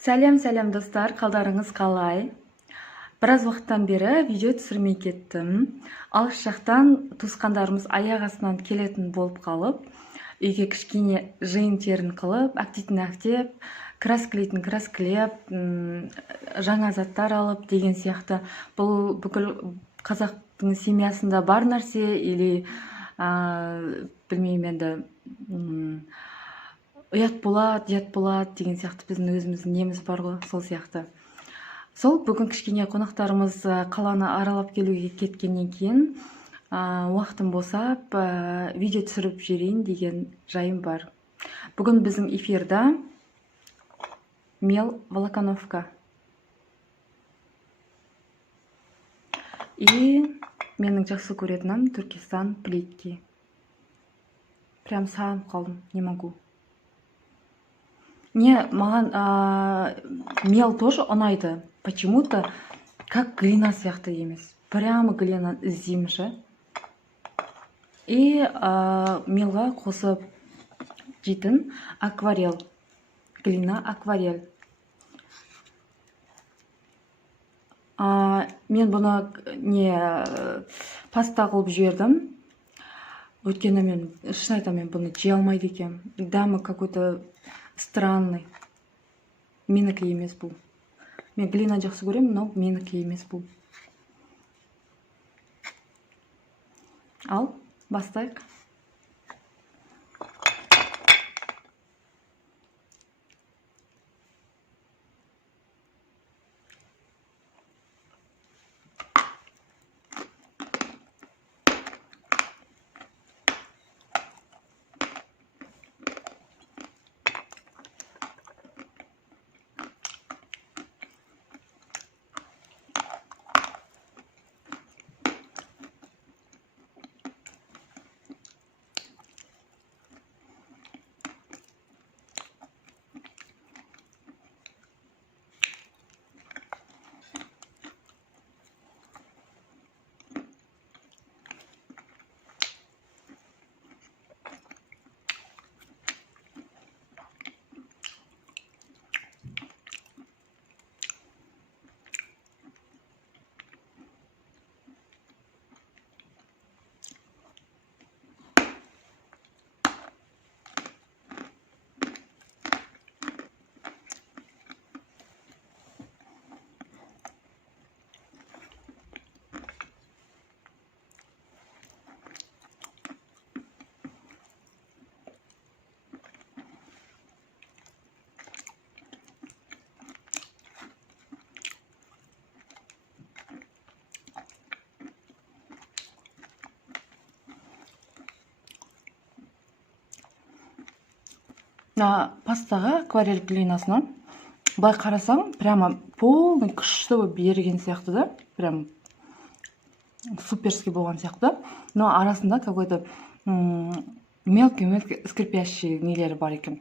Сәлем достар, қалдарыңыз қалай? Біраз уақыттан бері видео түсірмей кеттім. Алыс жақтан туысқандарымыз аяқ астынан келетін болып қалып, үйге кішкене жиын-терін қылып, әктейтін краскілейтін краскілеп, жаңа заттар алып деген сияқты. Бұл бүкіл қазақтың семьясында бар нәрсе, или білмеймін енді, ұят болады деген сияқты біздің өзіміздің неміз бар ғой, сол сияқты. Сол бүгін кішкене қонақтарымыз қаланы аралап келуге кеткеннен кейін уақытым босап, видео түсіріп жіберейін деген жайым бар. Бүгін біздің эфирда Мел Волоконовка. И менің жақсы көретінім Түркистан плитки. Прям сағынып қалдым, не могу. Маған мел тоже ұнайды. Почему-то как глина сияқты емес. Прямо глина іздеймін ше. И мелға қосып жейтін акварель. Глина акварель. Мен бұны паста қылып жібердім. Өйткені мен шын айтамын, бұны жей алмайды екенмін. Дәмі какой-то странный. Менікі емес бұл. Мен глина жақсы көремін, но менікі емес бұл. Ал, бастайық. Пастаға акварель глинасына былай қарасаң, прямо полный күшті берген сияқты да, прям суперский болған сияқты, но арасында какой-то мелкий скрипящий нелері бар екен.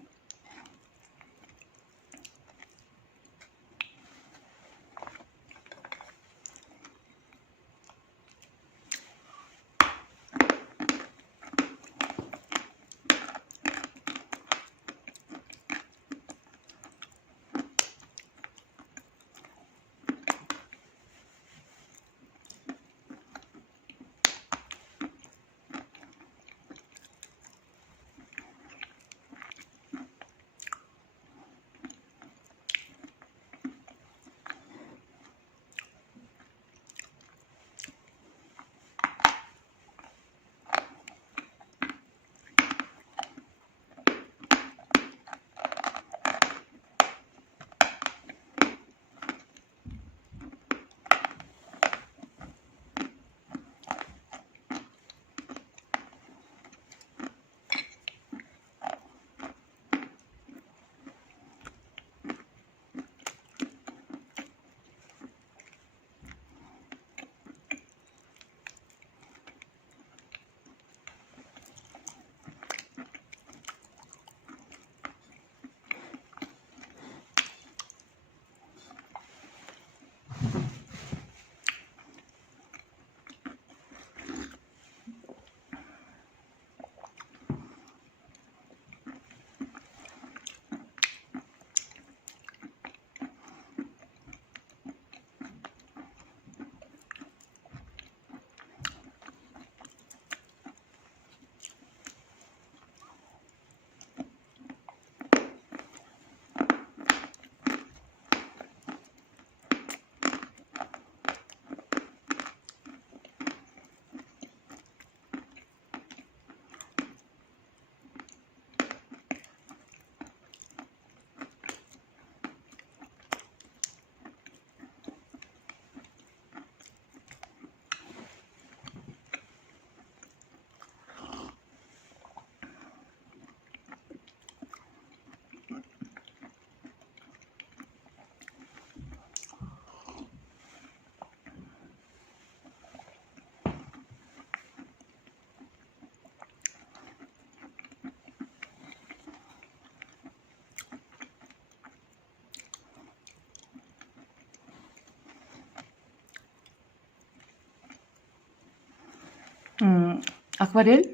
Акварель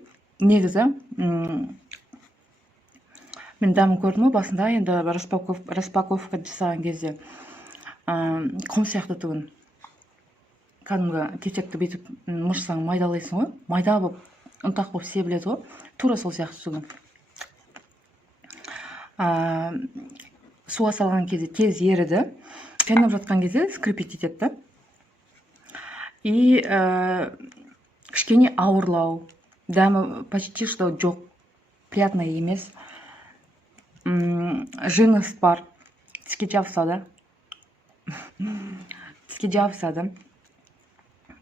негізі мен дамып көрдім ғой басында, енді распаковка жасаған кезде құм сияқты түгін. Кәдімгі кесекті бүйтіп мышсаң майдалайсың ғой, майда болып ұнтақ болып себіледі ғой, тура сол сияқты түгін. Суға салған кезде тез еріді, қайнап жатқан кезде скрипить етеді. И кішкене ауырлау, дәмі почти что жоқ, приятный емес, жирность бар, тіске жабысады.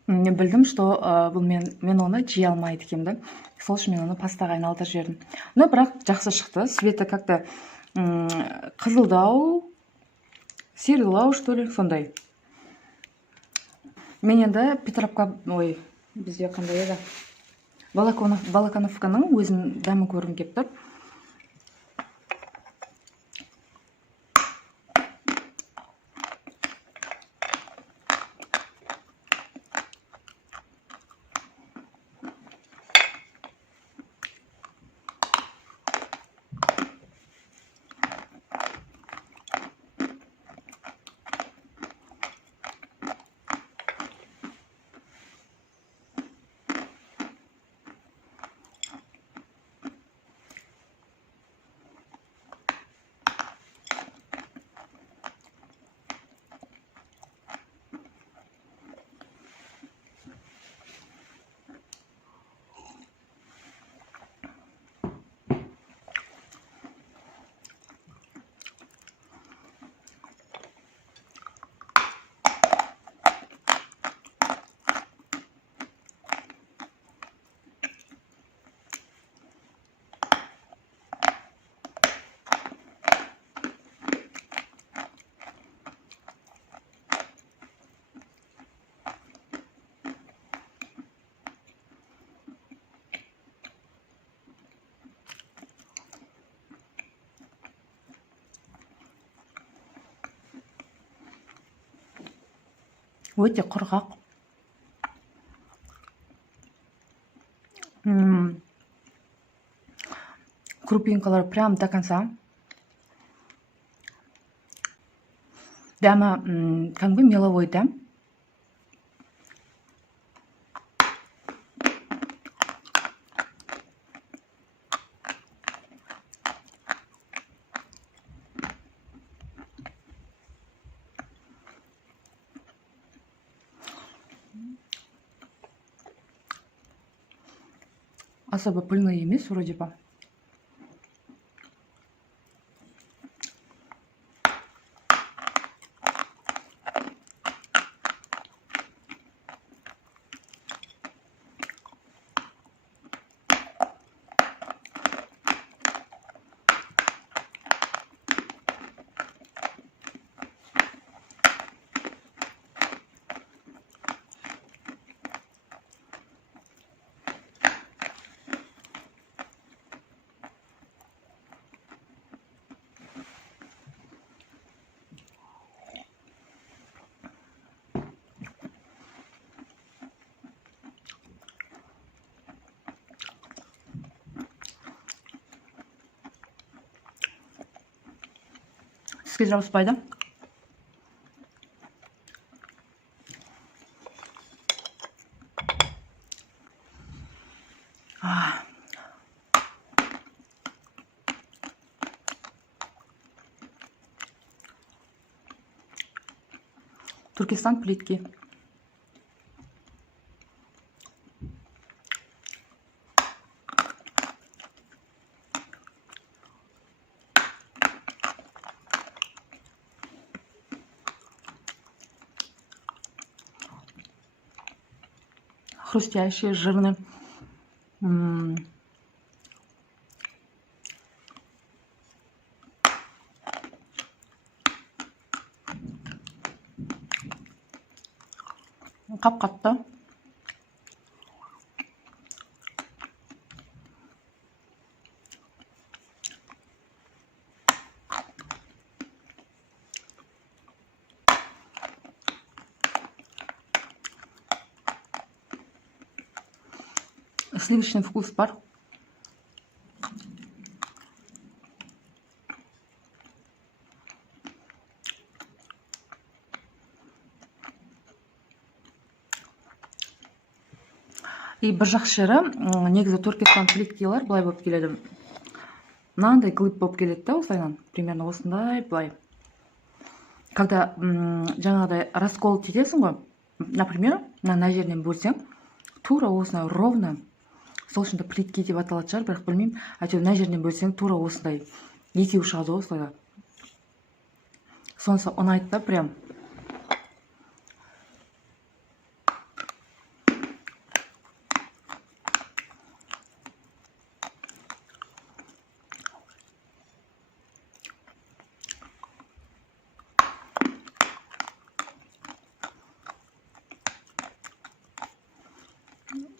Мен білдім, что бұл мен оны жей алмайды екенмін. Сол үшін мен оны пастаға айналдырып жібердім. Но бірақ жақсы шықты. Светі как-то қызылдау, серілау, что ли, сондай. Мен енді Петровка, бізде қандай еді? Волоконовканың өзін дәмі көргім келіп тұр. Өте құрғақ. Крупинкалар прям до конца. Дәмі кәдімгі меловой дәм. Особо пыльный емес, вроде бы. Тіске жабыспайды. Туркестан плитки. Хрустящие, жирные. Қап-қатты. сливочный вкус бар. И бір жақсы жері, негізі Туркестан плиткалар былай болып келеді. Мынандай глыб болып келеді да, осылайынан. Примерно осындай, былай. Когда жаңағыдай раскол тетесің ғой, например, мына жерінен бөлсең, тура осындай ровно, сол үшін де плитки деп аталады шығар, бірақ білмеймін. Әйтеуір мына жерінен бөлсең, тура осындай екеуі шығады ғой осылайда. Сонысы ұнайды да, прям.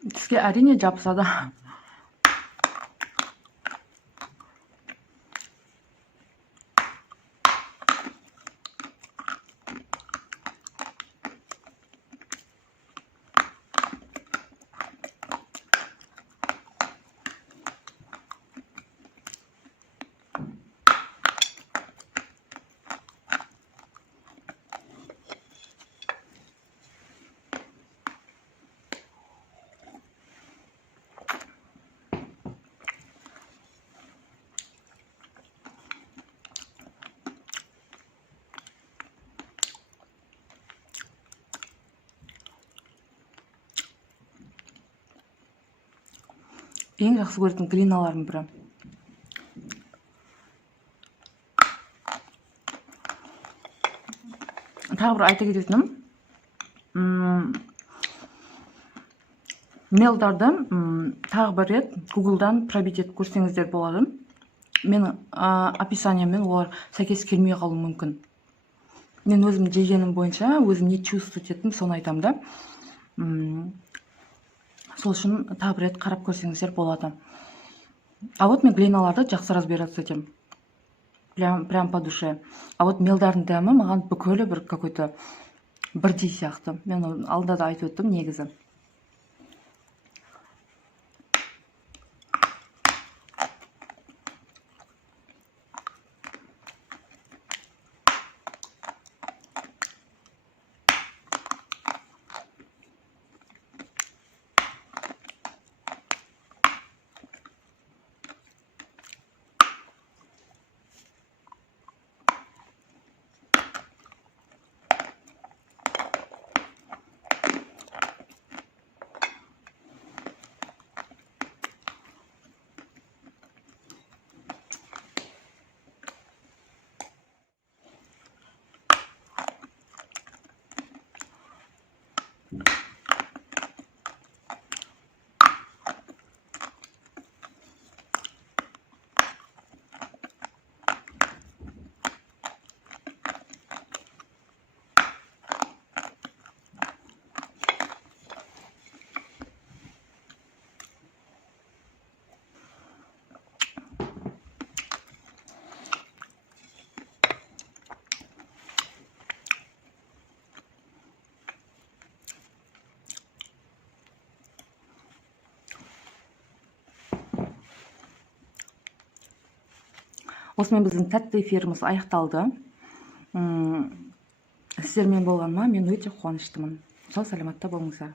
Тіске әрине жабысады. Ең жақсы көретін глиналарым бірі. Тағы бір айта кететінім, мелдарды тағы бір рет Google'дан пробить етіп көрсеңіздер болады. Менің описанияммен олар сәйкес келмей қалуы мүмкін. Мен өзім жегенім бойынша, өзім не чувствовать еттім, соны айтамын да. Сол үшін тағы бір рет қарап көрсеңіздер болады. А вот мен глиналарды жақсы разбираться етем. Прям по душе. А вот мелдардың дәмі маған бүкілі бір какой-то бірдей сияқты. Мен алда да айтып өттім негізі. Осымен біздің тәтті эфиріміз аяқталды. Сіздермен болғаныма мен өте қуаныштымын. Сау саламатта болыңыздар.